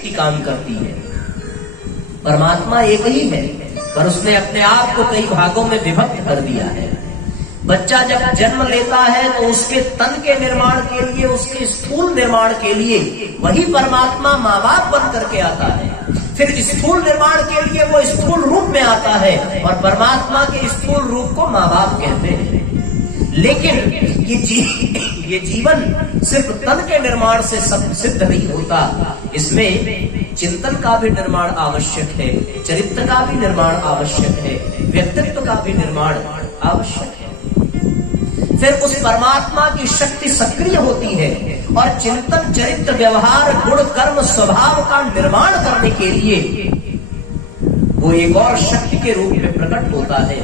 शक्ति काम करती है। परमात्मा एक ही है, पर उसने अपने आप को कई भागों में विभक्त कर दिया है। बच्चा जब जन्म लेता है तो उसके तन के निर्माण के लिए, उसके स्थूल निर्माण के लिए वही परमात्मा माँ बाप बन करके आता है। फिर स्थूल निर्माण के लिए वो स्थूल रूप में आता है और परमात्मा के स्थूल रूप को माँ बाप कहते हैं। लेकिन ये जीवन सिर्फ तन के निर्माण से सब सिद्ध नहीं होता, इसमें चिंतन का भी निर्माण आवश्यक है, चरित्र का भी निर्माण आवश्यक है, व्यक्तित्व का भी निर्माण आवश्यक है। फिर उस परमात्मा की शक्ति सक्रिय होती है और चिंतन, चरित्र, व्यवहार, गुण, कर्म, स्वभाव का निर्माण करने के लिए वो एक और शक्ति के रूप में प्रकट होता है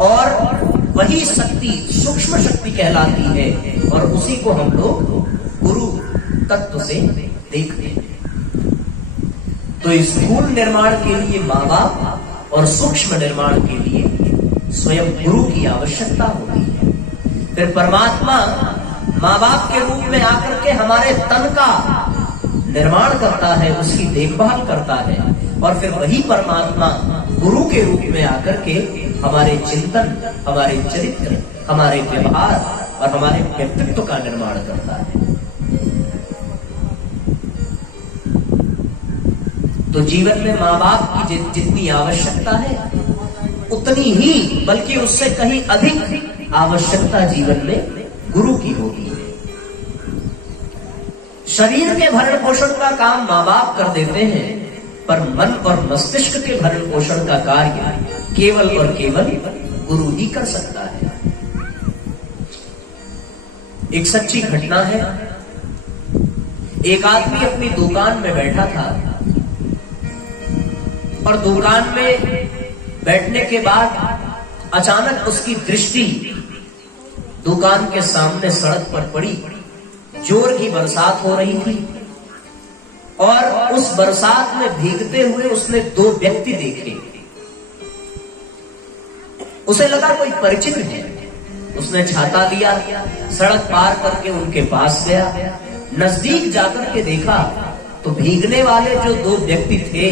और वही शक्ति सूक्ष्म शक्ति कहलाती है और उसी को हम लोग गुरु तत्व से देखते हैं। तो स्थूल निर्माण के लिए माँ बाप और सूक्ष्म निर्माण के लिए स्वयं गुरु की आवश्यकता होती है। फिर परमात्मा माँ बाप के रूप में आकर के हमारे तन का निर्माण करता है, उसकी देखभाल करता है और फिर वही परमात्मा गुरु के रूप में आकर के हमारे चिंतन, हमारे चरित्र, हमारे व्यवहार और हमारे व्यक्तित्व का निर्माण करता है। तो जीवन में माँ बाप की जितनी आवश्यकता है उतनी ही, बल्कि उससे कहीं अधिक आवश्यकता जीवन में गुरु की होती है। शरीर के भरण पोषण का काम माँ बाप कर देते हैं, पर मन और मस्तिष्क के भरण पोषण का कार्य केवल और केवल गुरु ही कर सकता है। एक सच्ची घटना है। एक आदमी अपनी दुकान में बैठा था और दुकान में बैठने के बाद अचानक उसकी दृष्टि दुकान के सामने सड़क पर पड़ी। जोर की बरसात हो रही थी और उस बरसात में भीगते हुए उसने दो व्यक्ति देखे। उसे लगा कोई परिचित है। उसने छाता लिया, सड़क पार करके उनके पास गया। नजदीक जाकर के देखा तो भीगने वाले जो दो व्यक्ति थे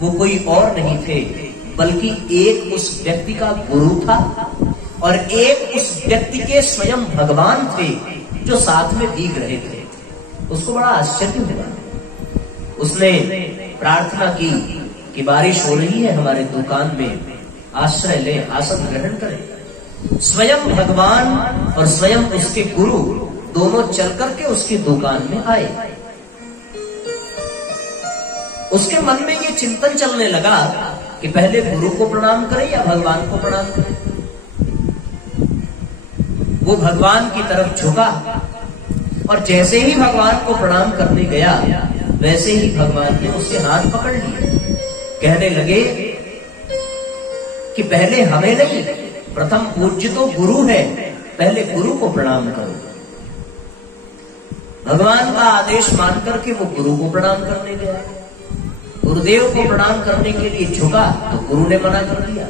वो कोई और नहीं थे, बल्कि एक उस व्यक्ति का गुरु था और एक उस व्यक्ति के स्वयं भगवान थे जो साथ में भीग रहे थे। उसको बड़ा आश्चर्य हुआ। उसने प्रार्थना की कि बारिश हो रही है, हमारे दुकान में आश्रय ले, आसन ग्रहण करें। स्वयं भगवान और स्वयं उसके गुरु दोनों चल करके उसकी दुकान में आए। उसके मन में ये चिंतन चलने लगा कि पहले गुरु को प्रणाम करें या भगवान को प्रणाम करें। वो भगवान की तरफ झुका और जैसे ही भगवान को प्रणाम करने गया वैसे ही भगवान ने उसके हाथ पकड़ लिए। कहने लगे कि पहले हमें नहीं, प्रथम पूज्य तो गुरु है, पहले गुरु को प्रणाम करो। भगवान का आदेश मान करके वो गुरु को प्रणाम करने गया। गुरुदेव को प्रणाम करने के लिए झुका तो गुरु ने मना कर दिया।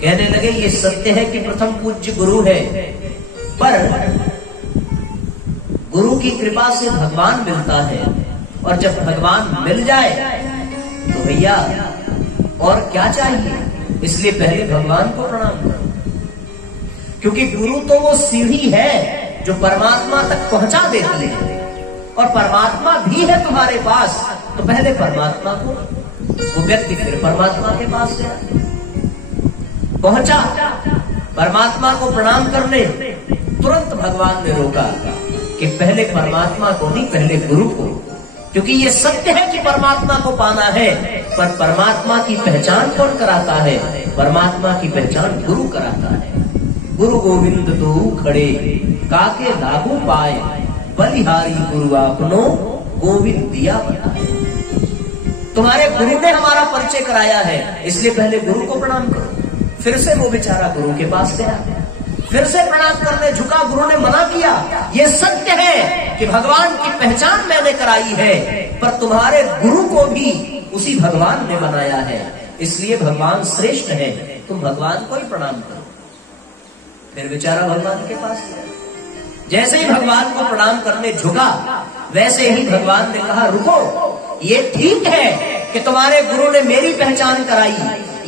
कहने लगे ये सत्य है कि प्रथम पूज्य गुरु है, पर गुरु की कृपा से भगवान मिलता है और जब भगवान मिल जाए तो भैया और क्या चाहिए, इसलिए पहले भगवान को प्रणाम करो। क्योंकि गुरु तो वो सीढ़ी है जो परमात्मा तक पहुंचा देती है और परमात्मा भी है तुम्हारे पास, तो पहले परमात्मा को, वो व्यक्ति फिर परमात्मा के पास गया, पहुंचा परमात्मा को प्रणाम करने। तुरंत भगवान ने रोका कि पहले परमात्मा को नहीं, पहले गुरु को, क्योंकि ये सत्य है कि परमात्मा को पाना है, पर परमात्मा की पहचान कौन कराता है? परमात्मा की पहचान गुरु कराता है। गुरु गोविंद तो खड़े काके लागू पाए, बलिहारी गुरु आपनो गोविंद दिया बताए। तुम्हारे गुरु ने हमारा परिचय कराया है, इसलिए पहले गुरु को प्रणाम करो। फिर से वो बेचारा गुरु के पास गया, फिर से प्रणाम करने झुका। गुरु ने मना किया। ये सत्य है कि भगवान की पहचान मैंने कराई है, पर तुम्हारे गुरु को भी उसी भगवान ने बनाया है, इसलिए भगवान श्रेष्ठ है, तुम भगवान को ही प्रणाम करो। फिर बेचारा भगवान के पास गया। जैसे ही भगवान को प्रणाम करने झुका वैसे ही भगवान ने कहा रुको, ये ठीक है कि तुम्हारे गुरु ने मेरी पहचान कराई,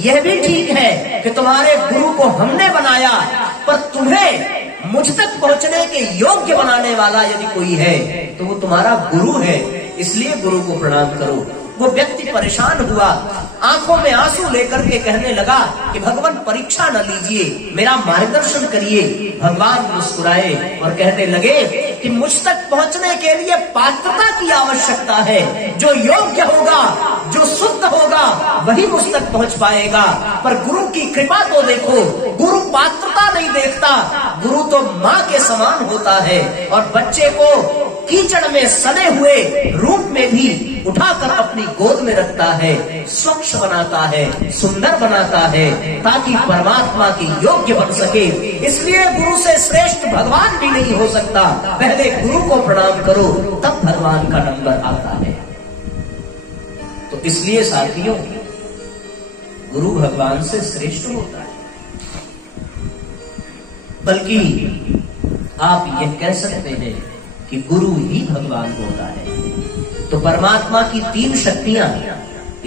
यह भी ठीक है कि तुम्हारे गुरु को हमने बनाया, पर तुम्हें मुझ तक पहुंचने के योग्य बनाने वाला यदि कोई है तो वो तुम्हारा गुरु है, इसलिए गुरु को प्रणाम करो। वो व्यक्ति परेशान हुआ, आंखों में आंसू लेकर के कहने लगा कि भगवान परीक्षा न लीजिए, मेरा मार्गदर्शन करिए। भगवान मुस्कुराए और कहने लगे कि मुझ तक पहुंचने के लिए पात्रता की आवश्यकता है। जो योग्य होगा, जो शुद्ध होगा, वही मुझ तक पहुंच पाएगा। पर गुरु की कृपा तो देखो, गुरु पात्रता नहीं देखता, गुरु तो माँ के समान होता है और बच्चे को कीचड़ में सने हुए रूप में भी उठाकर अपनी गोद में रखता है, स्वच्छ बनाता है, सुंदर बनाता है, ताकि परमात्मा के योग्य बन सके। इसलिए गुरु से श्रेष्ठ भगवान भी नहीं हो सकता। पहले गुरु को प्रणाम करो, तब भगवान का नंबर आता है। तो इसलिए साथियों, गुरु भगवान से श्रेष्ठ होता है। बल्कि आप यह कह सकते हैं कि गुरु ही भगवान होता है। तो परमात्मा की तीन शक्तियां,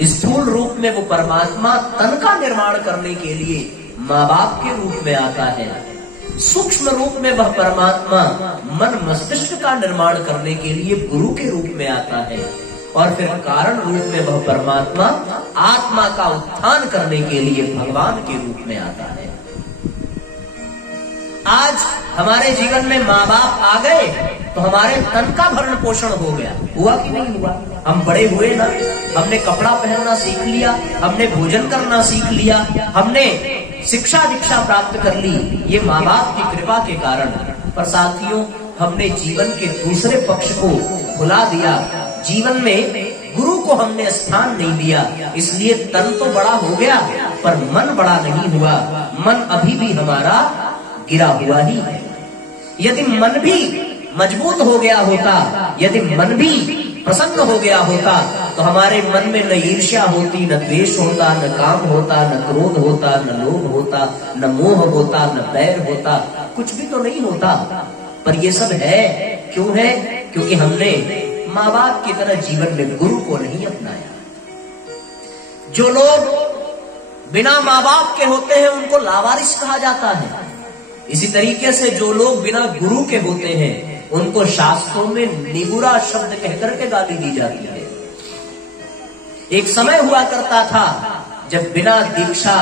स्थूल रूप में वो परमात्मा तन का निर्माण करने के लिए माँ बाप के रूप में आता है, सूक्ष्म रूप में वह परमात्मा मन मस्तिष्क का निर्माण करने के लिए गुरु के रूप में आता है, और फिर कारण रूप में वह परमात्मा आत्मा का उत्थान करने के लिए भगवान के रूप में आता है। आज हमारे जीवन में माँ बाप आ गए तो हमारे तन का भरण पोषण हो गया, हुआ कि नहीं हुआ? हम बड़े हुए ना, हमने कपड़ा पहनना सीख लिया, हमने भोजन करना सीख लिया, हमने शिक्षा दीक्षा प्राप्त कर ली, ये माँ बाप की कृपा के कारण। पर साथियों, हमने जीवन के दूसरे पक्ष को भुला दिया, जीवन में गुरु को हमने स्थान नहीं दिया। इसलिए तन तो बड़ा हो गया पर मन बड़ा नहीं हुआ, मन अभी भी हमारा गिरा हुआ ही है। यदि मन भी मजबूत हो गया होता, यदि मन भी प्रसन्न हो गया होता, तो हमारे मन में न ईर्ष्या होती, न द्वेष होता, न काम होता, न क्रोध होता, न लोभ होता, न मोह होता, न बैर होता, कुछ भी तो नहीं होता। पर ये सब है, क्यों है? क्योंकि हमने माँ बाप की तरह जीवन में गुरु को नहीं अपनाया। जो लोग बिना माँ बाप के होते हैं उनको लावारिस कहा जाता है। इसी तरीके से जो लोग बिना गुरु के होते हैं उनको शास्त्रों में निगुरा शब्द कहकर के गाली दी जाती है। एक समय हुआ करता था जब बिना दीक्षा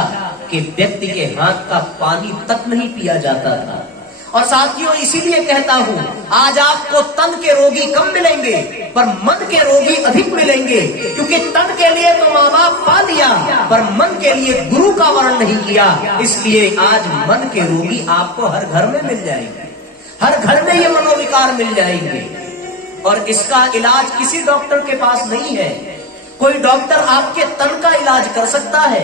के व्यक्ति के हाथ का पानी तक नहीं पिया जाता था। और साथियों, इसीलिए कहता हूं, आज आपको तन के रोगी कम मिलेंगे पर मन के रोगी अधिक मिलेंगे, क्योंकि तन के लिए तो माँ बाप पा लिया पर मन के लिए गुरु का वर्ण नहीं किया। इसलिए आज मन के रोगी आपको हर घर में मिल जाएंगे, हर घर में ये मनोविकार मिल जाएंगे। और इसका इलाज किसी डॉक्टर के पास नहीं है। कोई डॉक्टर आपके तन का इलाज कर सकता है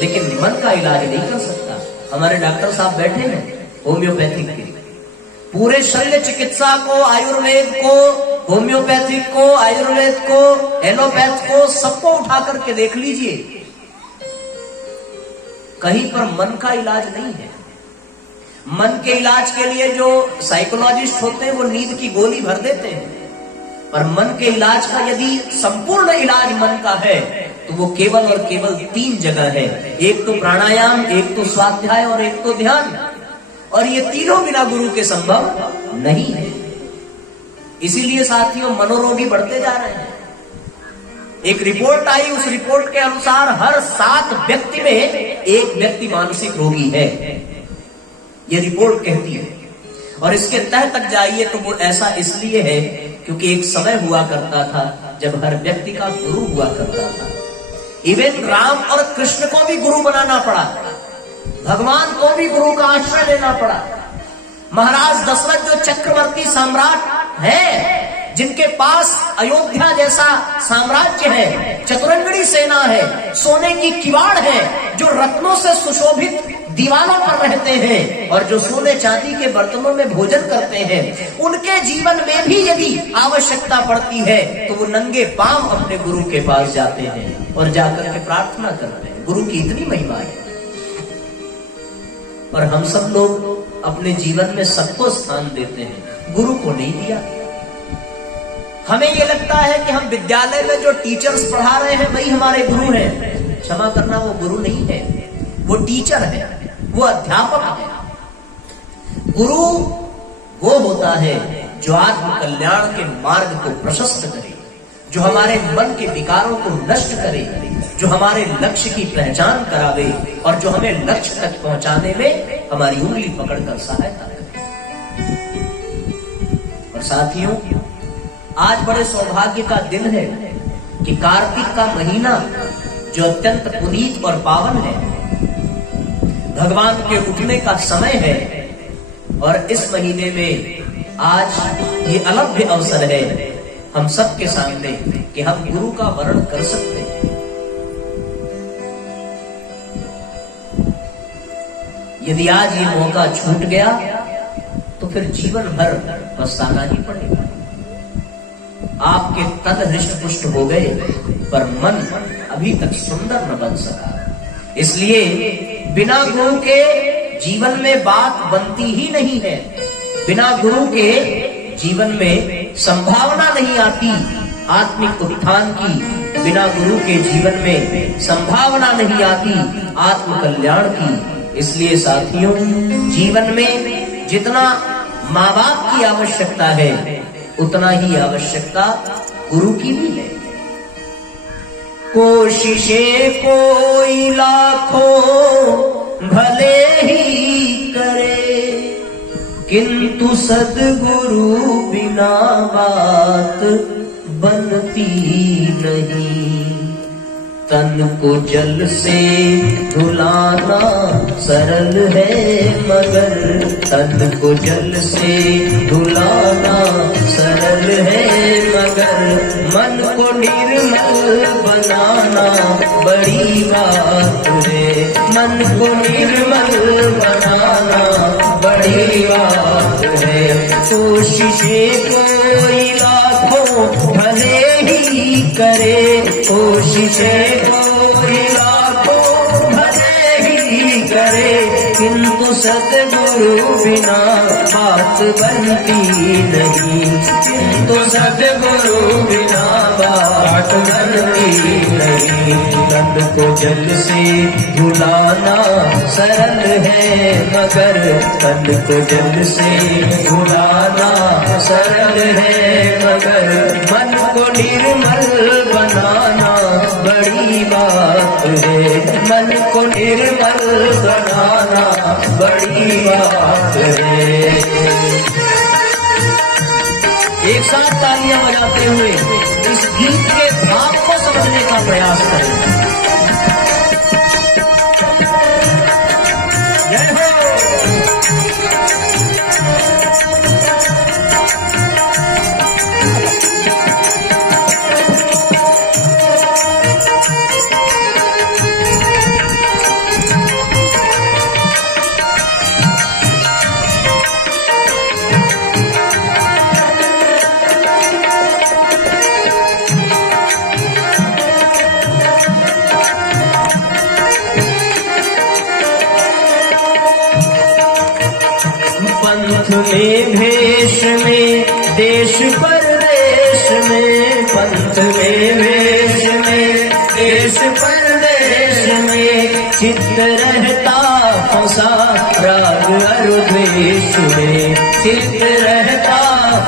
लेकिन मन का इलाज नहीं कर सकता। हमारे डॉक्टर साहब बैठे हैं होम्योपैथिक के, पूरे शल्य चिकित्सा को, आयुर्वेद को, होम्योपैथिक को, आयुर्वेद को, एलोपैथ को, सबको उठा करके देख लीजिए, कहीं पर मन का इलाज नहीं है। मन के इलाज के लिए जो साइकोलॉजिस्ट होते हैं वो नींद की गोली भर देते हैं, पर मन के इलाज का यदि संपूर्ण इलाज मन का है तो वो केवल और केवल 3 जगह है। एक तो प्राणायाम, एक तो स्वाध्याय और एक तो ध्यान। और ये तीनों बिना गुरु के संभव नहीं है। इसीलिए साथियों, मनोरोगी बढ़ते जा रहे हैं। एक रिपोर्ट आई, उस रिपोर्ट के अनुसार हर 7 व्यक्ति में एक व्यक्ति मानसिक रोगी है, ये रिपोर्ट कहती है। और इसके तह तक जाइए तो वो ऐसा इसलिए है क्योंकि एक समय हुआ करता था जब हर व्यक्ति का गुरु हुआ करता था। इवन राम और कृष्ण को भी गुरु बनाना पड़ा, भगवान को भी गुरु का आश्रय लेना पड़ा। महाराज दशरथ जो चक्रवर्ती सम्राट है, जिनके पास अयोध्या जैसा साम्राज्य है, चतुरंगड़ी सेना है, सोने की किवाड़ है, जो रत्नों से सुशोभित दीवारों पर रहते हैं और जो सोने चांदी के बर्तनों में भोजन करते हैं, उनके जीवन में भी यदि आवश्यकता पड़ती है तो वो नंगे पांव अपने गुरु के पास जाते हैं और जाकर के प्रार्थना करते हैं। गुरु की इतनी महिमा है। पर हम सब लोग अपने जीवन में सबको स्थान देते हैं, गुरु को नहीं दिया। हमें ये लगता है कि हम विद्यालय में जो टीचर्स पढ़ा रहे हैं वही हमारे गुरु हैं। क्षमा करना, वो गुरु नहीं है, वो टीचर है, वो अध्यापक है। गुरु वो होता है जो आत्म कल्याण के मार्ग को प्रशस्त करे, जो हमारे मन के विकारों को नष्ट करे, जो हमारे लक्ष्य की पहचान करावे और जो हमें लक्ष्य तक पहुंचाने में हमारी उंगली पकड़कर सहायता करे। और साथियों, आज बड़े सौभाग्य का दिन है कि कार्तिक का महीना जो अत्यंत पुनीत और पावन है, भगवान के उठने का समय है। और इस महीने में आज ये अलभ्य अवसर है हम सबके सामने कि हम गुरु का वर्ण कर सकते हैं। यदि आज ये मौका छूट गया तो फिर जीवन भर पछताना ही पड़ेगा। आपके तन हृष्ट पुष्ट हो गए पर मन अभी तक सुंदर न बन सका। इसलिए बिना गुरु के जीवन में बात बनती ही नहीं है। बिना गुरु के जीवन में संभावना नहीं आती आत्मिक उत्थान की। बिना गुरु के जीवन में संभावना नहीं आती आत्म कल्याण की। इसलिए साथियों, जीवन में जितना माँ बाप की आवश्यकता है उतना ही आवश्यकता गुरु की भी है। कोशिशें कोई लाखों भले ही करे, किंतु सद्गुरु बिना बात बनती नहीं। तन को जल से धुलाना सरल है मगर तन को जल से धुलाना सरल है मगर मन को निर्मल बनाना बड़ी बात है। मन को निर्मल बनाना बड़ी बात है। कोशिशें कोई लाखों भले ही करे, कोशिशें कोई लाखों भले ही करे, किंतु सद्गुरु बिना बात बनती नहीं। किंतु सद्गुरु बिना बात बनती नहीं। तन को जल से धुलाना सरल है मगर तन को जल से धुलाना सरल है मगर मन को निर्मल बनाना बड़ी बात है। मन को निर्मल बनाना बड़ी बात है। एक साथ तालियां बजाते हुए इस गीत के भाव को समझने का प्रयास करें। पंथ में भेष में देश परदेश में, पंथ में भेष में देश परदेश में, चित्त रहता फंसा राग अरुदेश में। चित्त रहता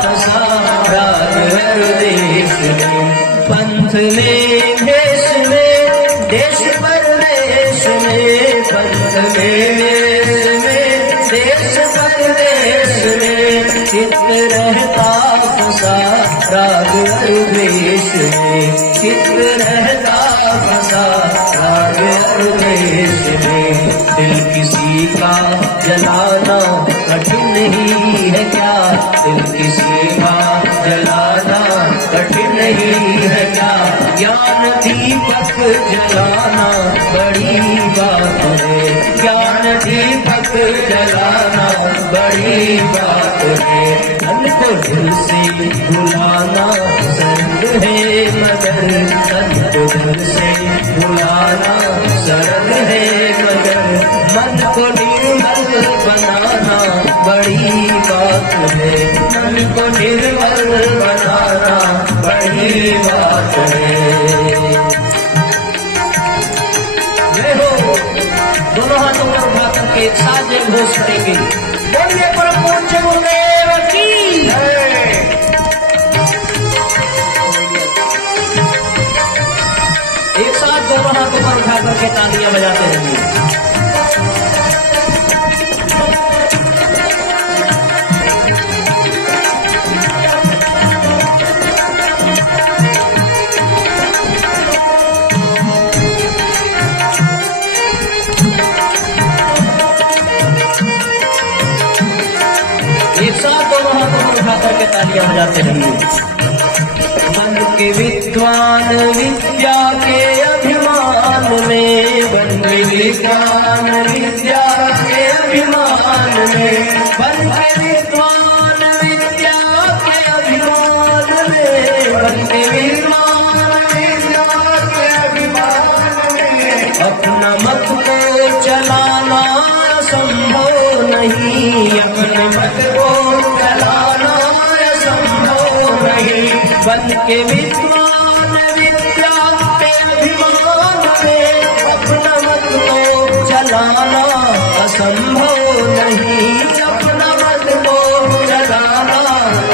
फंसा राग अरुदेश में। पंथ में भेष में देश परदेश में, पंथ में देश परदेश में, चित्त रहता फंसा राग अरुदेश में। चित्त रहता फंसा राग अरुदेश में। दिल किसी का जलाना कठिन ही है क्या, दिल किसी का जलाना कठिन ही है क्या। ज्ञान दीपक जलाना बड़ी बात है। ज्ञान दीपक जलाना बड़ी बात है। तन को दिल से भुलाना सरल है मगर तन को दिल से भुलाना सरल है मगर मन को निर्मल बनाना बड़ी बात है। मन को निर्मल बनाना बड़ी बात है। जय हो। दोनों हाथों पर उठा करके एक साथ जय घोष करेंगे। बोलिए परम पूज्य गुरुदेव की जय। एक साथ दोनों हाथों पर उठा करके तालियां बजाते रहेंगे। एक साथ दोनों हाथों पर उठा करके तालियां बजाते रहेंगे। बन के विद्वान विद्या के अभिमान में, बन के विद्वान विद्या के अभिमान में, बन के विद्वान विद्या के अभिमान में, बन के विद्वान विद्या के अभिमान में, अपना मत को चलाना संभव नहीं, अपने मत को चलाना संभव नहीं। बन के विद्वान विद्या के अभिमान में, अपना मत को चलाना असंभव नहीं, अपना मत को चलाना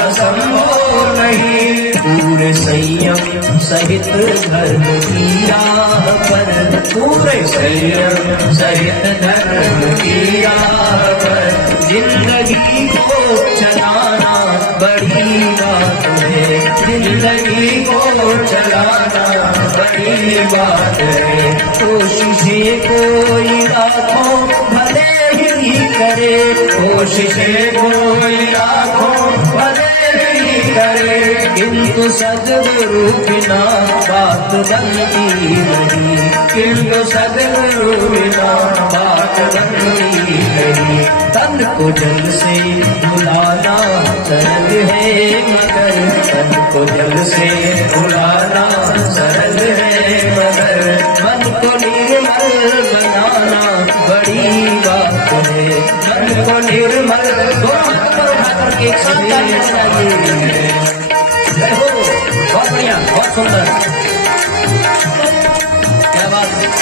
असंभव नहीं। पूरे संयम सहित धर्म की राह पर, पूरे संयम सहित धर्म की राह पर जिंदगी को चलाना बड़ी बात है, जिंदगी को चलाना बड़ी बात है। कोशिशें कोई लाखों भले ही करे, कोशिशें कोई लाखों भले ही करे, किंतु सद्गुरु बिना बात बनती नहीं, किंतु सद्गुरु बिना बात बनती नहीं। तन को जल से भुलाना सरल है मगर, तन को जल से भुलाना सरल है मगर, मन को निर्मल बनाना बड़ी बात है, मन को निर्मल। दोनों हाथ पर उठा करके एक साथ तालियां बजाइए। बहुत बढ़िया, बहुत सुंदर, क्या बात है।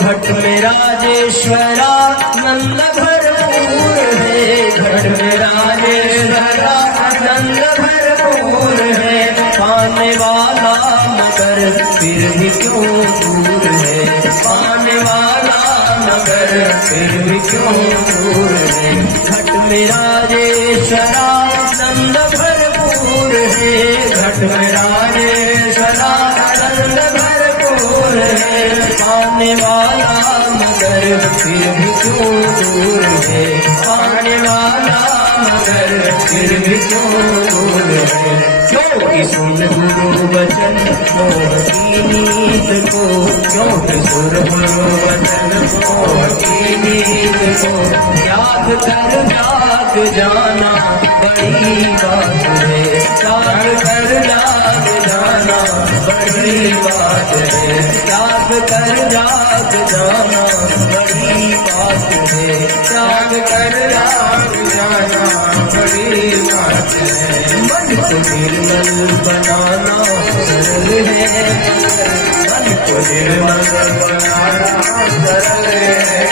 घट में राजेश्वरा नंद भरपूर है, घट में राजेश्वरा नंद भरपूर है, पाने वाला मगर फिर भी क्यों दूर है, पाने वाला मगर फिर भी क्यों दूर है। घट में राजेश्वरा नंद भरपूर है, घट में राजेश्वरा नंद भरपूर है, पाने वाला मगर फिर भी क्यों दूर है, पाने वाला मगर फिर भी क्यों दूर है। क्योंकि सुन गुरु वचन मोह की नीत को, क्योंकि सुन गुरु वचन मोह की नीत को, याद कर जाग जाना बड़ी बात है, याद कर जाग जाना बड़ी बात है, याद कर जाग जाना बड़ी बात है, याद कर जाग जाना बड़ी बात है। मन को निर्मल बनाना सरल है, मन को निर्मल बनाना सरल है,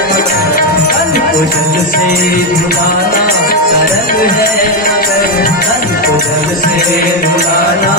मन को जल से धुलाना सरल है मगर, मन को जल से धुलाना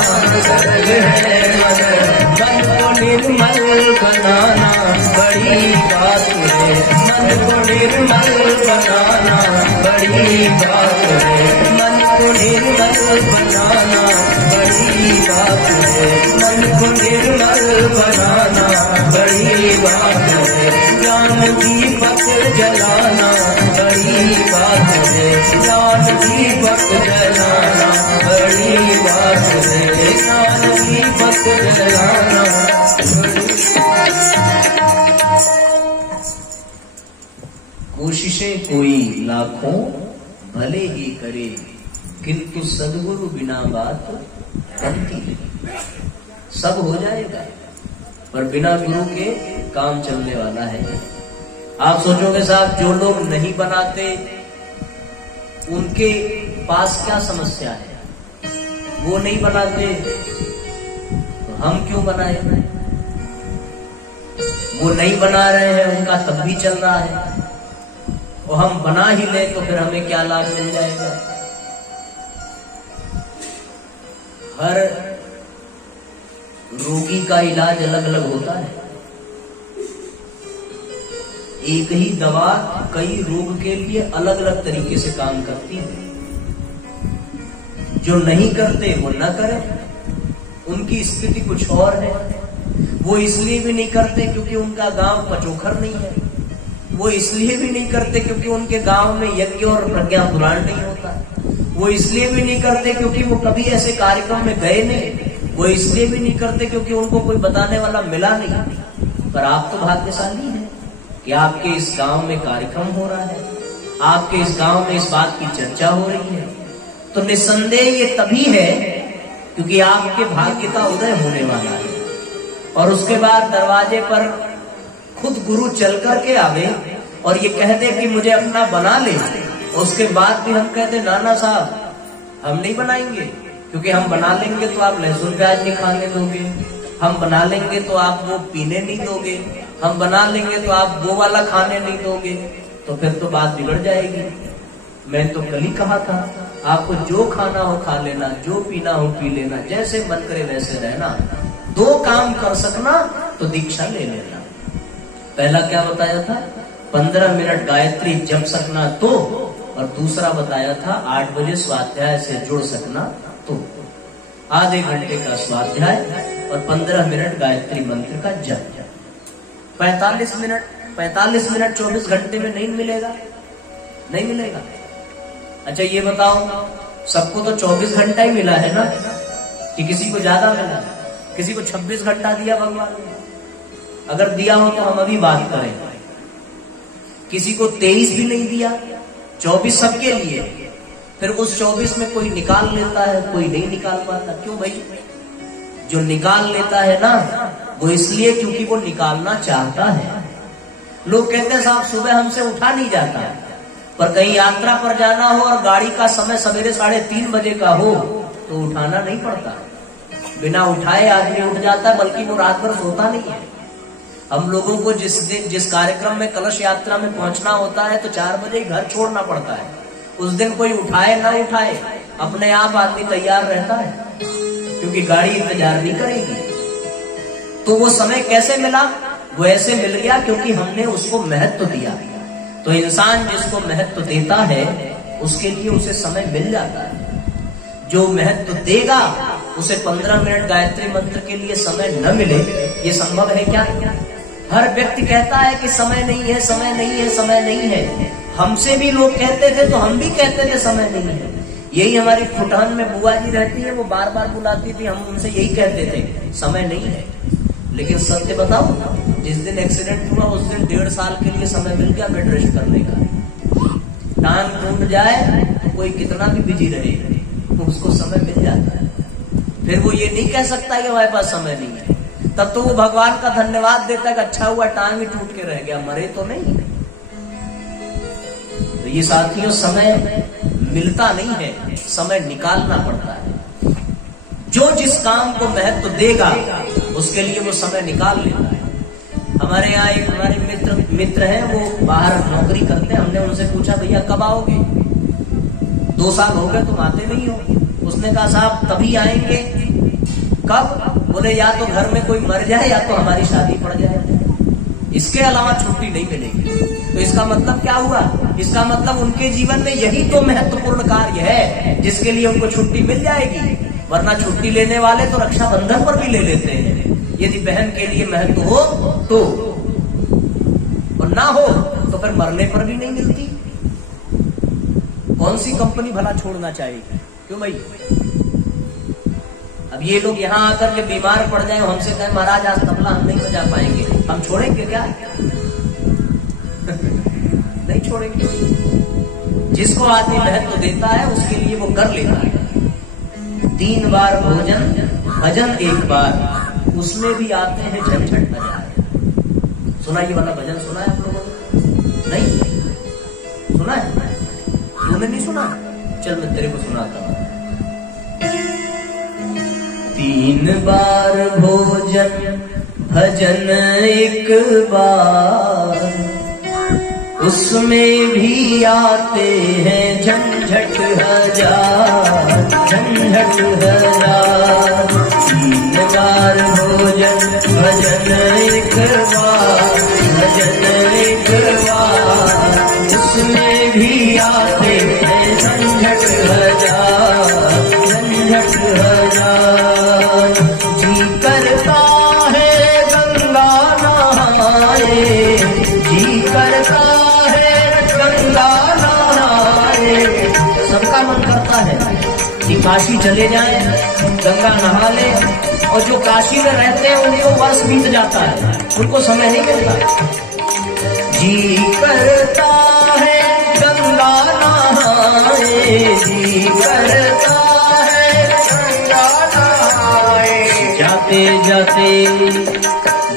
सरल है मगर, मन को निर्मल बनाना बड़ी बात है, मन को निर्मल बनाना बड़ी बात है, मन को निर्मल बनाना बड़ी बड़ी बात है, मन को निर्मल बनाना बड़ी बात है, ज्ञान दीपक जलाना बड़ी बात है, ज्ञान दीपक जलाना बड़ी बात है, ज्ञान दीपक जलाना। कोशिशें कोई लाखों भले ही करे, किंतु सदगुरु बिना बात बनती नहीं। सब हो जाएगा पर बिना गुरु के काम चलने वाला है। आप सोचोगे साहब जो लोग नहीं बनाते उनके पास क्या समस्या है, वो नहीं बनाते तो हम क्यों बनाए? वो नहीं बना रहे हैं, उनका तब भी चल रहा है, और हम बना ही ले तो फिर हमें क्या लाभ मिल जाएगा? हर रोगी का इलाज अलग अलग होता है। एक ही दवा कई रोग के लिए अलग अलग तरीके से काम करती है। जो नहीं करते वो न करें, उनकी स्थिति कुछ और है। वो इसलिए भी नहीं करते क्योंकि उनका गांव पचोखर नहीं है, वो इसलिए भी नहीं करते क्योंकि उनके गांव में यज्ञ और प्रज्ञा पुराण नहीं होता, वो इसलिए भी नहीं करते क्योंकि वो कभी ऐसे कार्यक्रम में गए नहीं, वो इसलिए भी नहीं करते क्योंकि उनको कोई बताने वाला मिला नहीं। पर आप तो भाग्यशाली हैं कि आपके इस गांव में कार्यक्रम हो रहा है, आपके इस गांव में इस बात की चर्चा हो रही है, तो निस्संदेह ये तभी है क्योंकि आपके भाग्य का उदय होने वाला है। और उसके बाद दरवाजे पर खुद गुरु चल करके आवे और ये कह दे कि मुझे अपना बना ले, उसके बाद भी हम कहते नाना साहब हम नहीं बनाएंगे, क्योंकि हम बना लेंगे तो आप लहसुन प्याज नहीं खाने दोगे, हम बना लेंगे तो आप वो पीने नहीं दोगे, हम बना लेंगे तो आप वो वाला खाने नहीं दोगे, तो फिर तो बात बिगड़ जाएगी। मैं तो कल ही कहा था आपको जो खाना हो खा लेना, जो पीना हो पी लेना, जैसे मन करे वैसे रहना, 2 काम कर सकना तो दीक्षा ले लेना। पहला क्या बताया था? 15 मिनट गायत्री जप सकना तो, और दूसरा बताया था 8 बजे स्वाध्याय से जुड़ सकना तो। आधे घंटे का स्वाध्याय और 15 मिनट गायत्री मंत्र का जप। 45 मिनट 24 घंटे में नहीं मिलेगा, नहीं मिलेगा। अच्छा ये बताओ, सबको तो 24 घंटा ही मिला है ना, कि किसी को ज्यादा मिला? किसी को 26 घंटा दिया भगवान ने? अगर दिया हो तो हम अभी बात करें। किसी को 23 भी नहीं दिया, 24 सबके लिए। फिर उस 24 में कोई निकाल लेता है, कोई नहीं निकाल पाता। क्यों भाई? जो निकाल लेता है ना वो इसलिए क्योंकि वो निकालना चाहता है। लोग कहते हैं साहब सुबह हमसे उठा नहीं जाता, पर कहीं यात्रा पर जाना हो और गाड़ी का समय सवेरे 3:30 बजे का हो तो उठाना नहीं पड़ता। बिना उठाए आदमी उठ जाता है, बल्कि वो रात भर सोता नहीं है। हम लोगों को जिस कार्यक्रम में कलश यात्रा में पहुंचना होता है तो 4 बजे घर छोड़ना पड़ता है। उस दिन कोई उठाए ना उठाए, अपने आप आदमी तैयार रहता है, क्योंकि गाड़ी इंतजार नहीं करेगी। तो वो समय कैसे मिला? वो ऐसे मिल गया क्योंकि हमने उसको महत्व दिया। तो इंसान जिसको महत्व देता है उसके लिए उसे समय मिल जाता है। जो महत्व देगा उसे 15 मिनट गायत्री मंत्र के लिए समय न मिले, ये संभव है क्या? हर व्यक्ति कहता है कि समय नहीं है, समय नहीं है, समय नहीं है। हमसे भी लोग कहते थे तो हम भी कहते थे समय नहीं है। यही हमारी फुटान में बुआ जी रहती है, वो बार बार बुलाती थी, हम उनसे यही कहते थे समय नहीं है। लेकिन सत्य बताओ, जिस दिन एक्सीडेंट हुआ उस दिन 1.5 साल के लिए समय मिल गया बेड रेस्ट करने का। टांग टूट जाए तो कोई कितना भी बिजी रहे तो उसको समय मिल जाता है। फिर वो ये नहीं कह सकता कि हमारे पास समय नहीं है। तब तो वो भगवान का धन्यवाद देता है कि अच्छा हुआ टांग ही टूट के रह गया, मरे तो नहीं। तो ये साथियों समय मिलता नहीं है, समय निकालना पड़ता है। जो जिस काम को महत्व देगा उसके लिए वो समय निकाल लेता है। हमारे यहाँ एक हमारे मित्र हैं, वो बाहर नौकरी करते हैं। हमने उनसे पूछा भैया कब आओगे? 2 साल हो गए तुम आते नहीं हो। उसने कहा साहब तभी आएंगे। कब? बोले या तो घर में कोई मर जाए या तो हमारी शादी पड़ जाए, इसके अलावा छुट्टी नहीं मिलेगी। तो इसका मतलब क्या हुआ? इसका मतलब उनके जीवन में यही तो महत्वपूर्ण कार्य है जिसके लिए उनको छुट्टी मिल जाएगी। वरना छुट्टी लेने वाले तो रक्षाबंधन पर भी ले लेते हैं, यदि बहन के लिए महत्व हो तो, और ना हो तो फिर मरने पर भी नहीं मिलती। कौन सी कंपनी भला छोड़ना चाहेगी? क्यों भाई? अब ये लोग यहाँ आकर के बीमार पड़ जाए, हमसे कहे महाराज आज तबला हम नहीं बजा पाएंगे, हम छोड़ेंगे क्या? नहीं छोड़ेंगे। जिसको आदमी महत्व देता है उसके लिए वो कर लेता है। 3 बार भोजन भजन 1 बार, उसमें भी आते हैं झंझट नजारे। सुना ये वाला भजन सुना है आप लोगों ने? नहीं सुना है? तूने नहीं सुना? चल मैं तेरे को सुनाता हूं। 3 बार भोजन भजन 1 बार, उसमें भी आते हैं झंझट हजार, झंझट हजार। 3 बार भोजन भजन 1 बार, भजन 1 बार, उसमें भी आते हैं झंझट हजार, झंझट हजार। जी करता है गंगा नहाए, जी करता सबका मन करता है कि काशी चले जाएं, गंगा नहा लें, और जो काशी में रहते हैं उनको वर्ष बीत जाता है, उनको समय नहीं मिलता। जी करता है गंगा नहाए, जी करता है गंगा नहाए। जाते जाते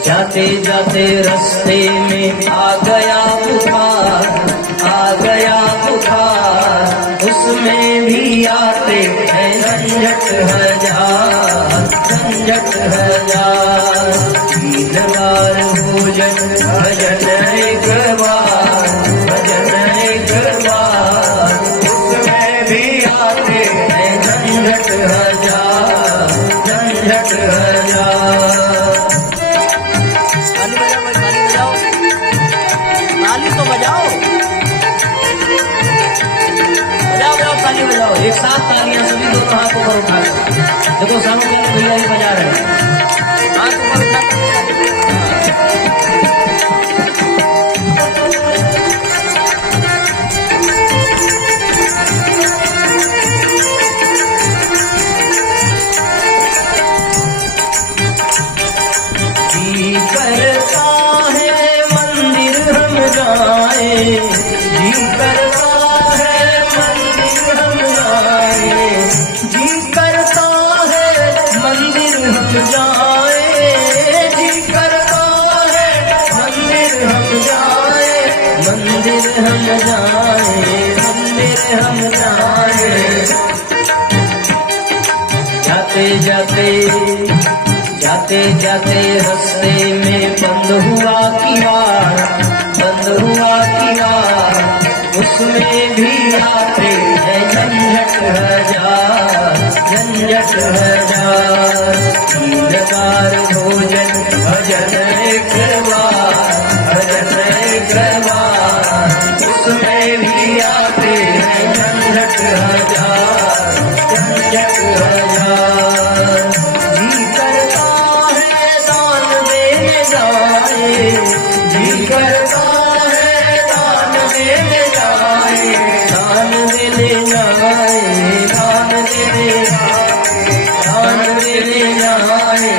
जाते जाते रास्ते में आ गया बुखार, आ गया बुखार, उसमें भी आते हैं झंझट हजार, झंझट हजार। 3 बार भोजन भजन 1 बार, भजन 1 बार, उसमें भी आते हैं झंझट हजार, झंझट हजार। बजाओ, एक साथ तालियां सभी दोनों हाथ ऊपर उठा। देखो सामने भैया ही बजा रहे हैं, हाथ ऊपर उठा। 'जी करता है मंदिर हम जाए, जी करता जी करता है मंदिर हम जाए, जी करता है मंदिर हम जाए, मंदिर हम जाए, मंदिर हम जाए। जाते जाते जाते जाते रास्ते में बंद हुआ किवाड़, बंद हुआ किवाड़, उसमें भी आते हैं झंझट हजार, झंझट हजार। 3 बार भोजन भजन 1 बार, भजन 1 बार, उसमें भी आते हैं झंझट हजार, झंझट हजार। जी करता है दान देने जाए, जी करता है दान देने जाए, दान देने जाए, दान देने जाए, दान देने जाए,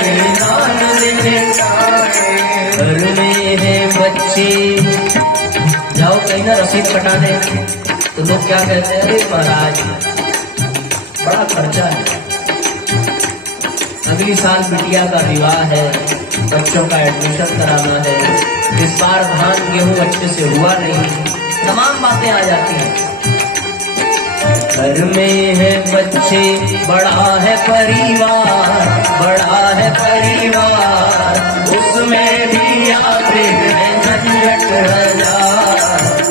दान देने जाए। घर में है बच्चे, जाओ कहीं ना रसीद कटाने, तो लोग क्या कहते हैं? अरे महाराज बड़ा खर्चा है, अगली साल बिटिया का विवाह है, बच्चों का एडमिशन कराना है, इस बार धान गेहूं अच्छे से हुआ नहीं, तमाम बातें आ जाती हैं। घर में है बच्चे, बड़ा है परिवार, बड़ा है परिवार, उसमें भी आते हैं झंझट हजार,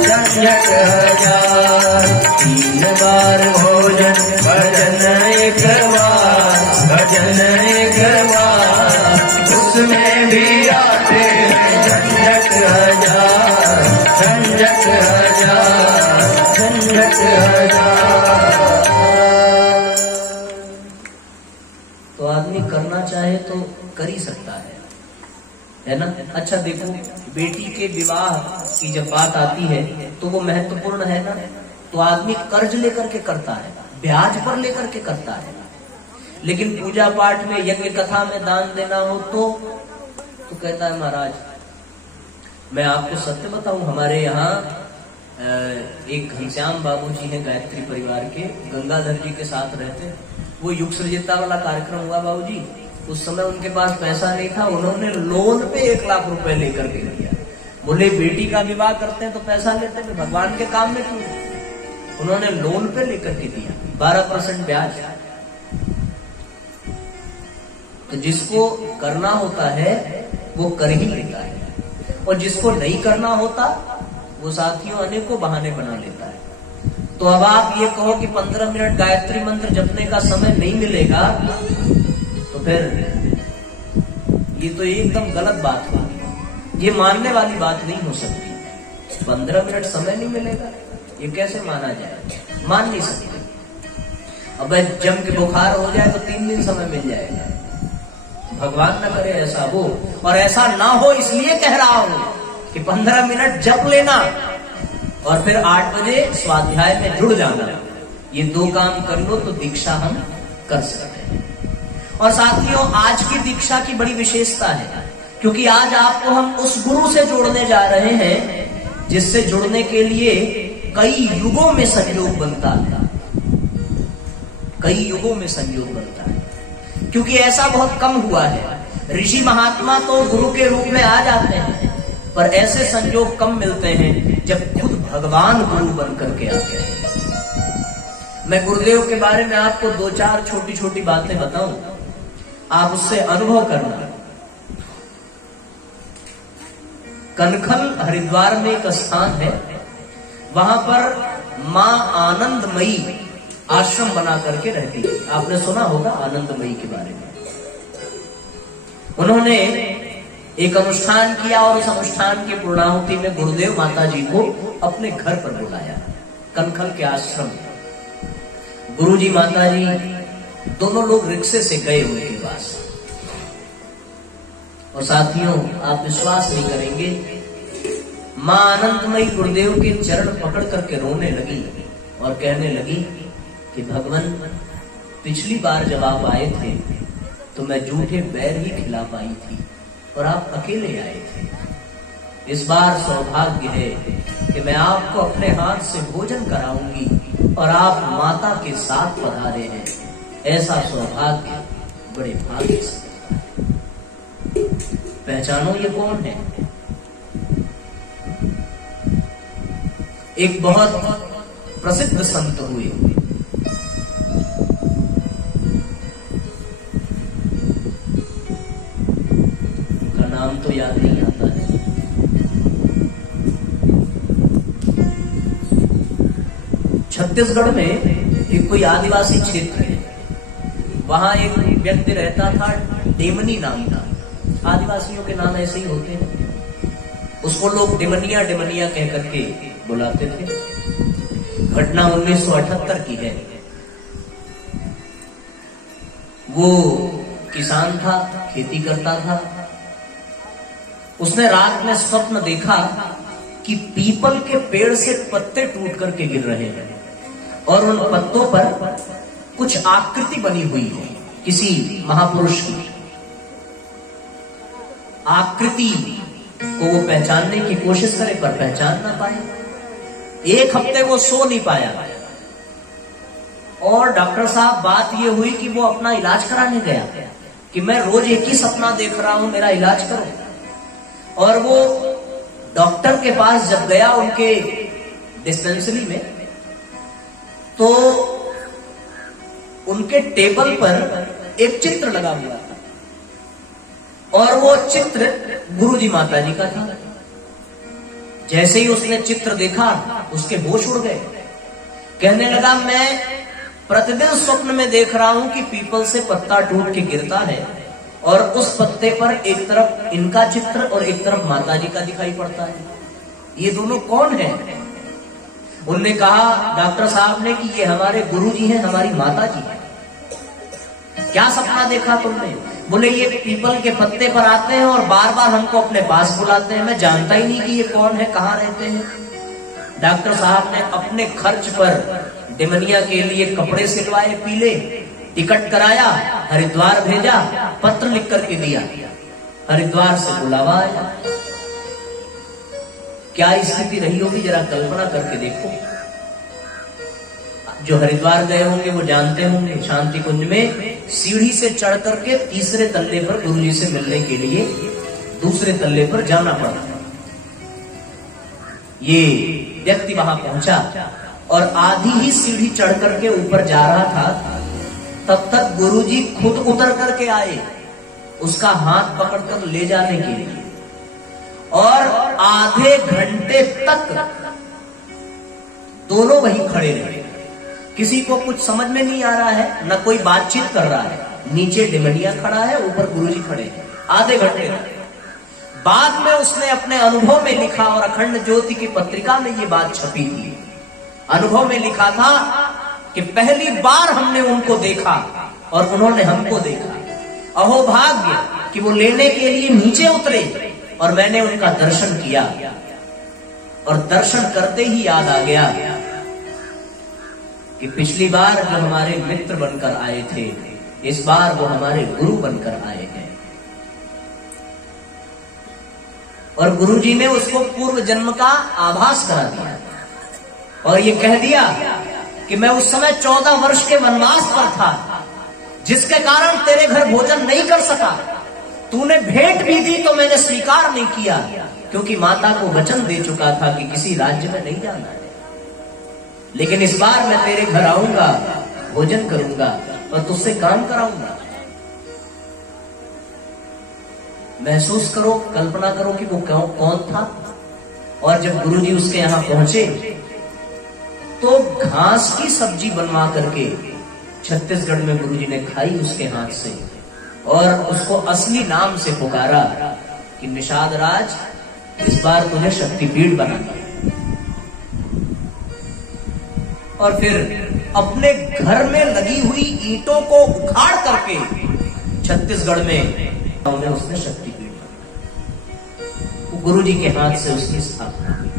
झंझट हजार। 3 बार भोजन भजन 1 बार, भजन 1 बार, उसमें भी आते हैं झंझट हजार, झंझट हजार, झंझट हजार। कर ही सकता है ना। अच्छा देखो, बेटी के विवाह की जब बात आती है तो वो महत्वपूर्ण है ना। तो आदमी कर्ज लेकर के करता है, ब्याज पर लेकर के करता है। लेकिन पूजा पाठ में, यज्ञ कथा में दान देना हो तो कहता है महाराज, मैं आपको सत्य बताऊं, हमारे यहाँ एक घनश्याम बाबू जी हैं, गायत्री परिवार के, गंगाधर जी के साथ रहते। वो युग सृजिता वाला कार्यक्रम हुआ बाबू जी, उस समय उनके पास पैसा नहीं था, उन्होंने लोन पे 1 लाख रुपए लेकर के दिया। बोले बेटी का विवाह करते हैं तो पैसा लेते हैं, भगवान के काम में क्यों? उन्होंने लोन पे लेकर के दिया, 12% ब्याज। तो जिसको करना होता है वो कर ही लेता है, और जिसको नहीं करना होता वो साथियों अनेकों बहाने बना लेता है। तो अब आप ये कहो कि 15 मिनट गायत्री मंत्र जपने का समय नहीं मिलेगा, तो फिर ये तो एकदम गलत बात होगी, ये मानने वाली बात नहीं हो सकती। 15 मिनट समय नहीं मिलेगा, ये कैसे माना जाए? मान नहीं सकते। अब जम के बुखार हो जाए तो 3 दिन समय मिल जाएगा। भगवान न करे ऐसा हो, और ऐसा ना हो इसलिए कह रहा हूं कि 15 मिनट जप लेना और फिर 8 बजे स्वाध्याय में जुड़ जाना, ये 2 काम कर लो तो दीक्षा हम कर सकते हैं। और साथियों, आज की दीक्षा की बड़ी विशेषता है, क्योंकि आज आपको हम उस गुरु से जोड़ने जा रहे हैं जिससे जुड़ने के लिए कई युगों में संयोग बनता है, कई युगों में संयोग बनता है। क्योंकि ऐसा बहुत कम हुआ है। ऋषि महात्मा तो गुरु के रूप में आ जाते हैं, पर ऐसे संयोग कम मिलते हैं जब खुद भगवान गुरु बन करके आते हैं। मैं गुरुदेव के बारे में आपको 2-4 छोटी छोटी बातें बताऊं, आप उससे अनुभव करना। कनखल हरिद्वार में एक स्थान है, वहां पर मां आनंदमयी आश्रम बना करके रहती है। आपने सुना होगा आनंदमयी के बारे में। उन्होंने एक अनुष्ठान किया और उस अनुष्ठान की पूर्णाहुति में गुरुदेव माता जी को अपने घर पर बुलाया, कनखल के आश्रम में। गुरुजी माता जी दोनों लोग रिक्शे से गए उनके पास, और साथियों आप विश्वास नहीं करेंगे, मां आनंदमयी गुरुदेव के चरण पकड़ करके रोने लगी और कहने लगी कि भगवान, पिछली बार जब आप आए थे तो मैं जूठे बैर ही खिला पाई थी और आप अकेले आए थे। इस बार सौभाग्य है कि मैं आपको अपने हाथ से भोजन कराऊंगी और आप माता के साथ पधारे हैं। ऐसा सौभाग्य बड़े भाग्य से। पहचानो ये कौन है? एक बहुत प्रसिद्ध संत हुए, का नाम तो याद नहीं आता है। छत्तीसगढ़ में एक कोई आदिवासी क्षेत्र है, वहां एक व्यक्ति रहता था, डेमनी नाम का। आदिवासियों के नाम ऐसे ही होते हैं, उसको लोग डेमनिया डेमनिया कह करके बुलाते थे। घटना 1978 की है। वो किसान था, खेती करता था। उसने रात में स्वप्न देखा कि पीपल के पेड़ से पत्ते टूट करके गिर रहे हैं और उन पत्तों पर कुछ आकृति बनी हुई है किसी महापुरुष की। आकृति को वो पहचानने की कोशिश करे पर पहचान ना पाए। 1 हफ्ते वो सो नहीं पाया और डॉक्टर साहब बात ये हुई कि वो अपना इलाज कराने गया कि मैं रोज एक ही सपना देख रहा हूं, मेरा इलाज करो। और वो डॉक्टर के पास जब गया उनके डिस्पेंसरी में, तो उनके टेबल पर एक चित्र लगा हुआ था और वो चित्र गुरुजी माता जी का था। जैसे ही उसने चित्र देखा उसके होश उड़ गए। कहने लगा, मैं प्रतिदिन स्वप्न में देख रहा हूं कि पीपल से पत्ता टूट के गिरता है और उस पत्ते पर एक तरफ इनका चित्र और एक तरफ माता जी का दिखाई पड़ता है। ये दोनों कौन है? उनने कहा डॉक्टर साहब ने कि ये हमारे गुरुजी हैं, हमारी माता जी हैं। क्या सपना देखा तुमने? बोले ये पीपल के पत्ते पर आते हैं और बार बार हमको अपने पास बुलाते हैं, मैं जानता ही नहीं कि ये कौन है, कहाँ रहते हैं। डॉक्टर साहब ने अपने खर्च पर डिमनिया के लिए कपड़े सिलवाए पीले, टिकट कराया, हरिद्वार भेजा, पत्र लिख करके दिया, हरिद्वार से बुलावा आया। क्या स्थिति रही होगी जरा कल्पना करके देखो। जो हरिद्वार गए होंगे वो जानते होंगे, शांति कुंज में सीढ़ी से चढ़ करके तीसरे तल्ले पर गुरुजी से मिलने के लिए दूसरे तल्ले पर जाना पड़ा। ये व्यक्ति वहां पहुंचा और आधी ही सीढ़ी चढ़ करके ऊपर जा रहा था, तब तक गुरुजी खुद उतर करके आए उसका हाथ पकड़कर ले जाने के लिए, और आधे घंटे तक दोनों वहीं खड़े रहे। किसी को कुछ समझ में नहीं आ रहा है, न कोई बातचीत कर रहा है। नीचे डिमनिया खड़ा है, ऊपर गुरुजी खड़े हैं, आधे घंटे तक। बाद में उसने अपने अनुभव में लिखा, और अखंड ज्योति की पत्रिका में ये बात छपी थी। अनुभव में लिखा था कि पहली बार हमने उनको देखा और उन्होंने हमको देखा। अहोभाग्य कि वो लेने के लिए नीचे उतरे और मैंने उनका दर्शन किया, और दर्शन करते ही याद आ गया कि पिछली बार जो हमारे मित्र बनकर आए थे, इस बार वो हमारे गुरु बनकर आए हैं। और गुरुजी ने उसको पूर्व जन्म का आभास करा दिया और ये कह दिया कि मैं उस समय 14 वर्ष के वनवास पर था, जिसके कारण तेरे घर भोजन नहीं कर सका। तूने भेंट भी दी तो मैंने स्वीकार नहीं किया, क्योंकि माता को वचन दे चुका था कि किसी राज्य में नहीं जाना है। लेकिन इस बार मैं तेरे घर आऊंगा, भोजन करूंगा और तुझसे काम कराऊंगा। महसूस करो, कल्पना करो कि वो कौन था। और जब गुरुजी उसके यहां पहुंचे तो घास की सब्जी बनवा करके छत्तीसगढ़ में गुरुजी ने खाई उसके हाथ से, और उसको असली नाम से पुकारा कि निषाद राज, इस बार तुझे शक्तिपीठ बनाना। और फिर अपने घर में लगी हुई ईंटों को उखाड़ करके छत्तीसगढ़ में उसने शक्तिपीठ बनाया। गुरुजी के हाथ से उसकी स्थापना हुई।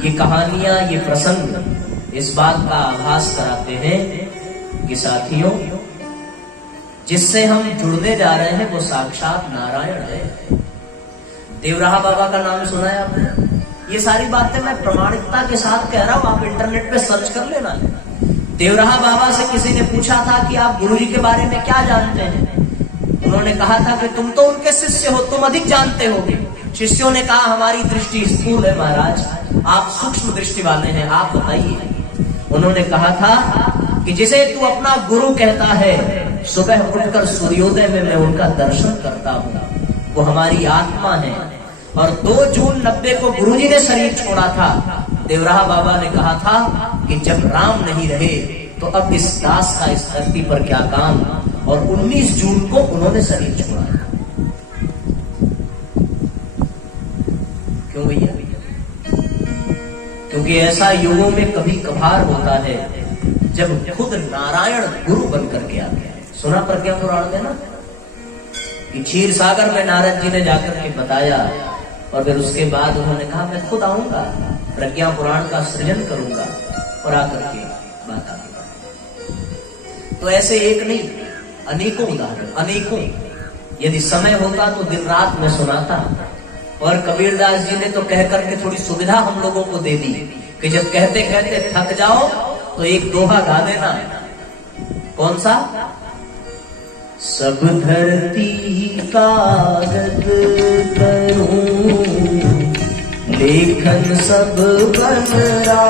ये कहानियां, ये प्रसंग इस बात का आभास कराते हैं कि साथियों, जिससे हम जुड़ने जा रहे हैं वो साक्षात नारायण है। देवराहा बाबा का नाम सुना है आपने? ये सारी बातें मैं प्रमाणिकता के साथ कह रहा हूं, आप इंटरनेट पे सर्च कर लेना। देवराहा बाबा से किसी ने पूछा था कि आप गुरुजी के बारे में क्या जानते हैं? उन्होंने कहा था कि तुम तो उनके शिष्य हो, तुम अधिक जानते होगे। शिष्यों ने कहा हमारी दृष्टि स्थूल है महाराज, आप सूक्ष्म दृष्टि वाले हैं, आप बताइए। उन्होंने कहा था कि जिसे तू अपना गुरु कहता है, सुबह उठकर सूर्योदय में मैं उनका दर्शन करता हूँ, वो हमारी आत्मा है। और 2 जून 90 को गुरुजी ने शरीर छोड़ा था। देवराहा बाबा ने कहा था कि जब राम नहीं रहे तो अब इस दास का इस धरती पर क्या काम, और 19 जून को उन्होंने शरीर छोड़ा। क्यों भैया? क्योंकि ऐसा युगों में कभी कभार होता है जब खुद नारायण गुरु बनकर के आते हैं। सुना प्रज्ञा पुराण में ना कि क्षीर सागर में नारद जी ने जाकर के बताया, और फिर उसके बाद उन्होंने कहा मैं खुद आऊंगा, प्रज्ञा पुराण का सृजन करूंगा और आकर के बात आगे बढ़ेगी। तो ऐसे एक नहीं, अनेकों उदाहरण, अनेकों। यदि समय होता तो दिन रात में सुनाता। और कबीरदास जी ने तो कह करके थोड़ी सुविधा हम लोगों को दे दी कि जब कहते कहते थक जाओ तो एक दोहा गा देना। कौन सा? सब धरती कागज करूं, लेखन सब बन राय,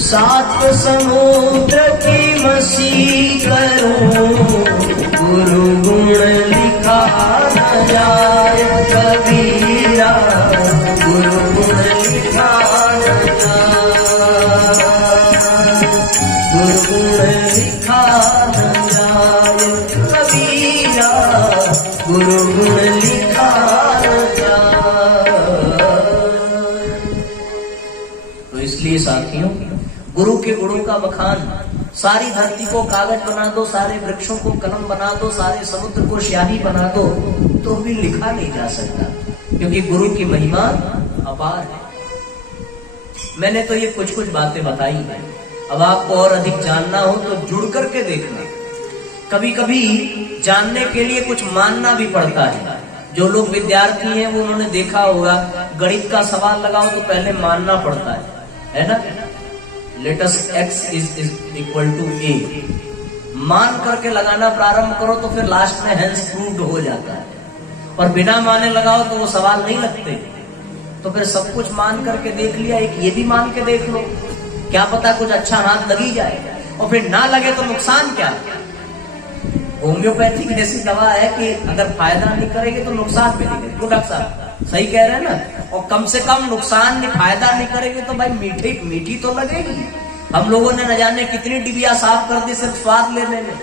7 समुद्र की मसी करूं, गुरु गुण लिखा न जाए कबीरा, गुरु गुण लिखा न जाए, गुरु गुण लिखा न जाए कबीरा, गुरु गुण लिखा न जाए। तो इसलिए साथियों, गुरु के गुणों का बखान। सारी धरती को कागज बना दो, सारे वृक्षों को कलम बना दो, सारे समुद्र को स्याही बना दो, तो भी लिखा नहीं जा सकता, क्योंकि गुरु की महिमा अपार है। मैंने तो ये कुछ कुछ बातें बताई हैं। अब आपको और अधिक जानना हो तो जुड़ करके देखना। कभी कभी जानने के लिए कुछ मानना भी पड़ता है। जो लोग विद्यार्थी हैं वो उन्होंने देखा होगा, गणित का सवाल लगाओ तो पहले मानना पड़ता है ना। Let's x is equal to a, मान करके लगाना प्रारंभ करो तो फिर लास्ट में हेंस प्रूव्ड हो जाता है। और बिना माने लगाओ तो वो सवाल नहीं लगते। तो फिर सब कुछ मान करके देख लिया, एक ये भी मान के देख लो, क्या पता कुछ अच्छा हाथ लगी जाए। और फिर ना लगे तो नुकसान क्या है। होम्योपैथिक ऐसी दवा है कि अगर फायदा नहीं करेगी तो नुकसान भी नहीं करेगी। क्यों डॉक्टर साहब सही कह रहे हैं ना। और कम से कम नुकसान नहीं, फायदा नहीं करेगी तो भाई मीठी तो लगेगी। हम लोगों ने न जाने कितनी डिबिया साफ कर दी सिर्फ स्वाद लेने में।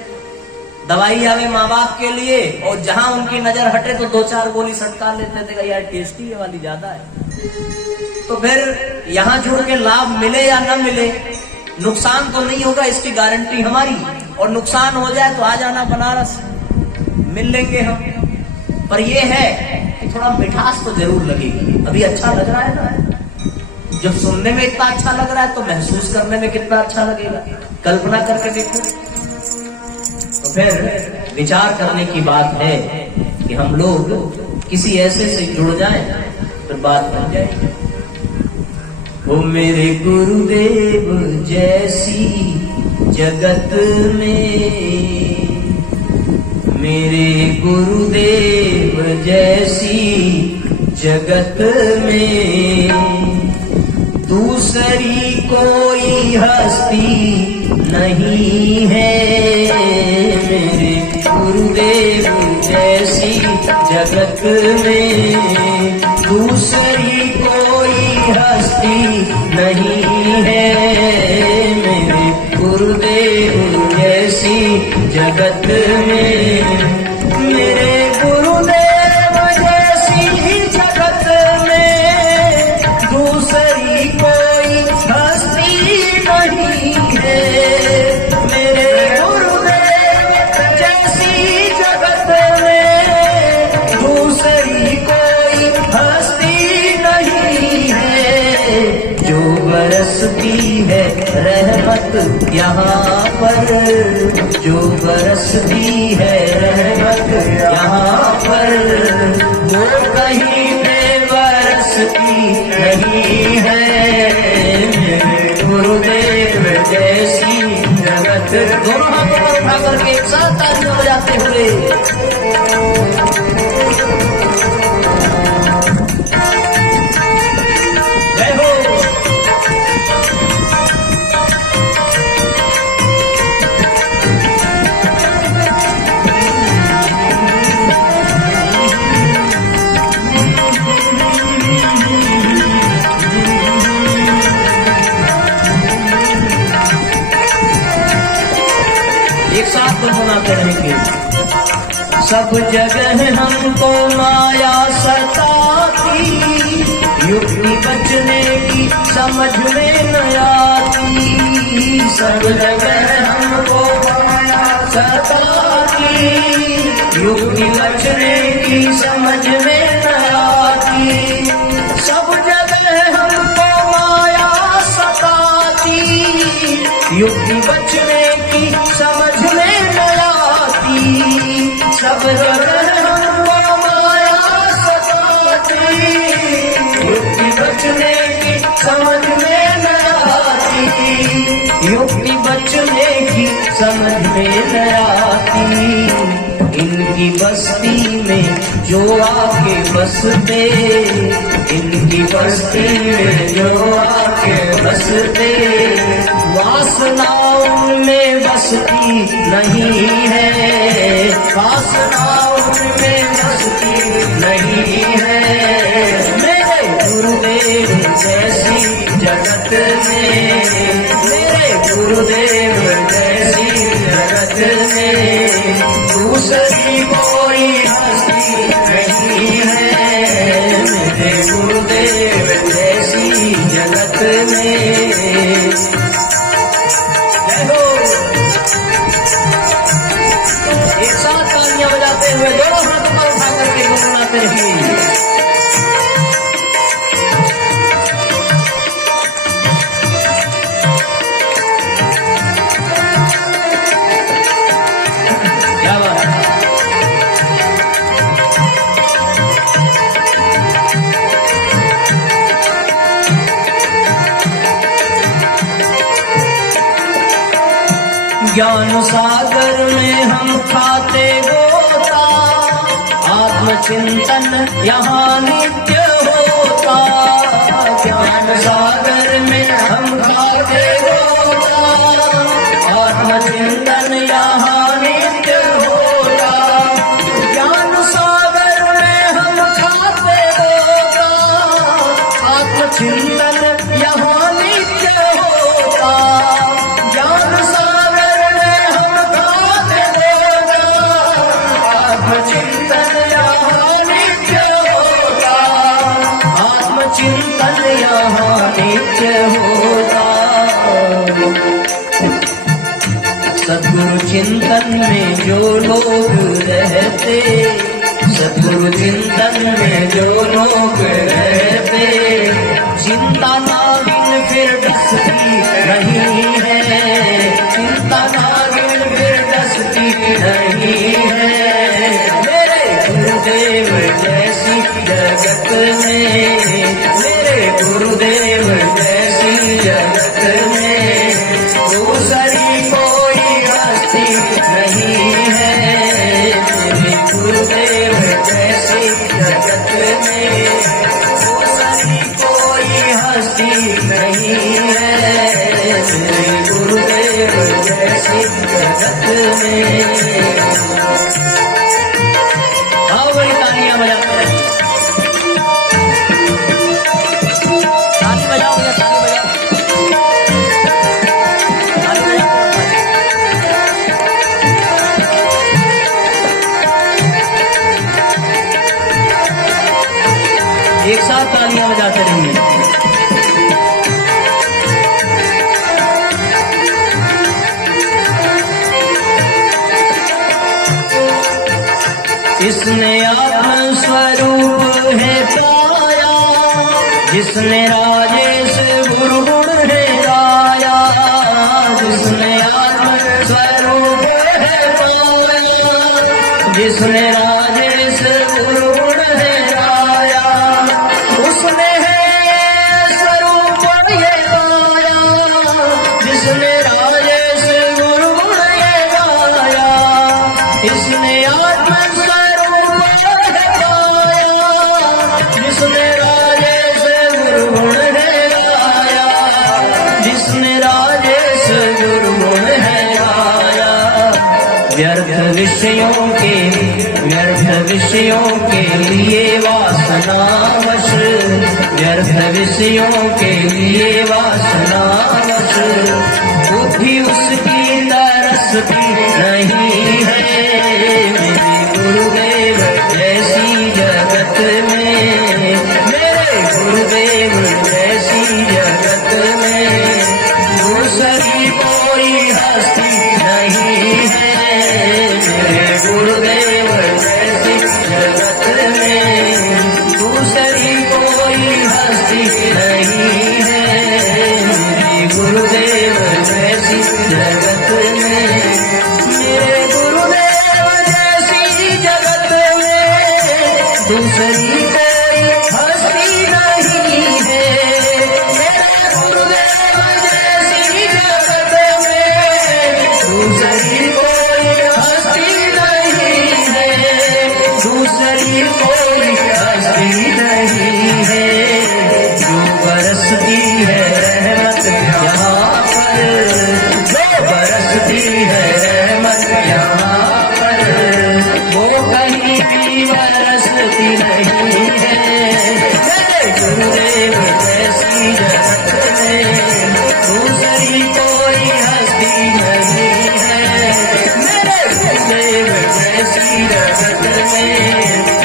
दवाई आवे माँ बाप के लिए और जहां उनकी नजर हटे तो 2-4 गोली सटका लेते थे, यार टेस्टी है वाली ज्यादा है। तो फिर यहां जुड़ के लाभ मिले या न मिले, नुकसान तो नहीं होगा इसकी गारंटी हमारी। और नुकसान हो जाए तो आ जाना बनारस, मिल लेंगे हम। पर ये है कि थोड़ा मिठास तो जरूर लगेगी। अभी अच्छा लग रहा है ना, जब सुनने में इतना अच्छा लग रहा है तो महसूस करने में कितना अच्छा लगेगा, कल्पना करके देखो। तो फिर विचार करने की बात है कि हम लोग किसी ऐसे से जुड़ जाएं तो बात बन जाएगी। ओ मेरे गुरुदेव जैसी जगत में, मेरे गुरुदेव जैसी जगत में दूसरी कोई हस्ती नहीं है। मेरे गुरुदेव जैसी जगत में दूसरी कोई हस्ती नहीं है। मेरे गुरुदेव जैसी जगत में, मेरे गुरुदेव जैसी जगत में दूसरी कोई हस्ती नहीं है। मेरे गुरुदेव जैसी जगत में दूसरी कोई हस्ती नहीं है। जो बरसती है रहमत यहाँ पर, जो बरसती है रहमत यहाँ पर, वो कहीं पे बरसती नहीं है। मेरे गुरुदेव जैसी जगत। दोनों हाथों पर उठा करके एक साथ तालियां बजाते हुए जय हो। एक साथ गुनगुनाते रहेंगे। सब जगह हमको माया सताती, युक्ति बचने की समझ में न आती। सब जगह हमको माया सताती, युक्ति बचने की समझ में न आती। सब जगह हमको माया सताती, युक्ति बचने की समझ में न आती। सब जगह हमको माया सताती, युक्ति बचने की समझ में न आती। युक्ति बचने की समझ में न आती। इनकी बस्ती में जो आके बसते, इनकी बस्ती में जो आके बसते, वासनाओं में बसती नहीं है। वासनाओं में बसती नहीं है। मेरे गुरुदेव जैसी जगत में, मेरे गुरुदेव जैसी जगत में दूसरी कोई हस्ती नहीं है। मेरे गुरुदेव जैसी जगत में ज्ञान सागर में हम खाते गोता, आत्मचिंतन यहाँ नित्य होता। ज्ञान सागर में हम खाते गोता, आत्मचिंतन यहाँ नित्य होता। ज्ञान सागर में हम खाते गोता, आत्मचिंतन यहाँ नित्य होता। ज्ञान सागर में हम खाते गोता, आत्मचिंतन यहाँ नित्य होता। आत्मचिंतन यहाँ नित्य होता। सद्गुरु चिंतन में जो लोग रहते, सद्गुरु चिंतन में जो लोग रहते, चिंता नागिन फिर डसती नहीं है, चिंता नागिन फिर डसती नहीं है। मेरे गुरुदेव जैसी जगत में, मेरे गुरुदेव जैसी जगत में दूसरी कोई हस्ती नहीं है। मेरे गुरुदेव जैसी जगत में दूसरी कोई हस्ती नहीं है। मेरे गुरुदेव जैसी जगत में। आओ बड़ी तालियां बजाते हैं, ताली बजाओ भैया, ताली बजाओ, ताली बजाओ। एक साथ तालियां बजाते रहिए। जिसने आत्म स्वरूप है पाया, जिसने राजेश गुरु गुण है गाया, जिसने आत्म स्वरूप है पाया, जिसने राजेश गुरु गुण है गाया, उसने है स्वरूप ये गाया, जिसने राजेश गुरु गुण ये गाया, इसने आत्म जिसने राजेश गुरु गुण है गाया, जिसने राजेश गुरु गुण है गाया। व्यर्थ विषयों के लिए वासनावश, व्यर्थ विषयों के लिए वासनावश बुद्धि उसकी तरसती नहीं है। मेरे गुरुदेव जैसी जगत में, मेरे गुरुदेव जैसी जगत में दूसरी कोई हस्ती नहीं है। मेरे गुरुदेव जैसी जगत में दूसरी कोई हस्ती नहीं है। मेरे गुरुदेव जैसी जगत में, मेरे गुरुदेव जैसी जगत में दूसरी कोई हस्ती नहीं है। मेरे गुरुदेव जैसी जगत में दूसरी कोई हस्ती नहीं है, दूसरी कोई हस्ती नहीं है। जो बरसती है रहमत यहाँ पर, जो बरसती है रहमत यहाँ पर, वो कहीं भी बरसती नहीं है। मेरे गुरुदेव जैसी जगत में दूसरी कोई हस्ती नहीं है। मेरे गुरुदेव जैसी जगत में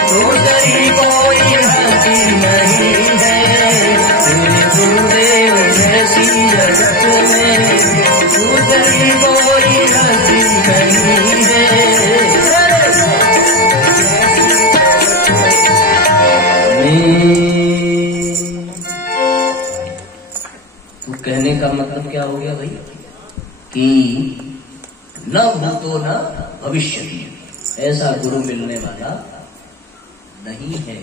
दूसरी कोई हस्ती नहीं है। मेरे गुरुदेव जैसी जगत में दूसरी कोई हस्ती नहीं है। तो कहने का मतलब क्या हो गया भाई कि न भूतो न भविष्य, ऐसा गुरु मिलने वाला नहीं है।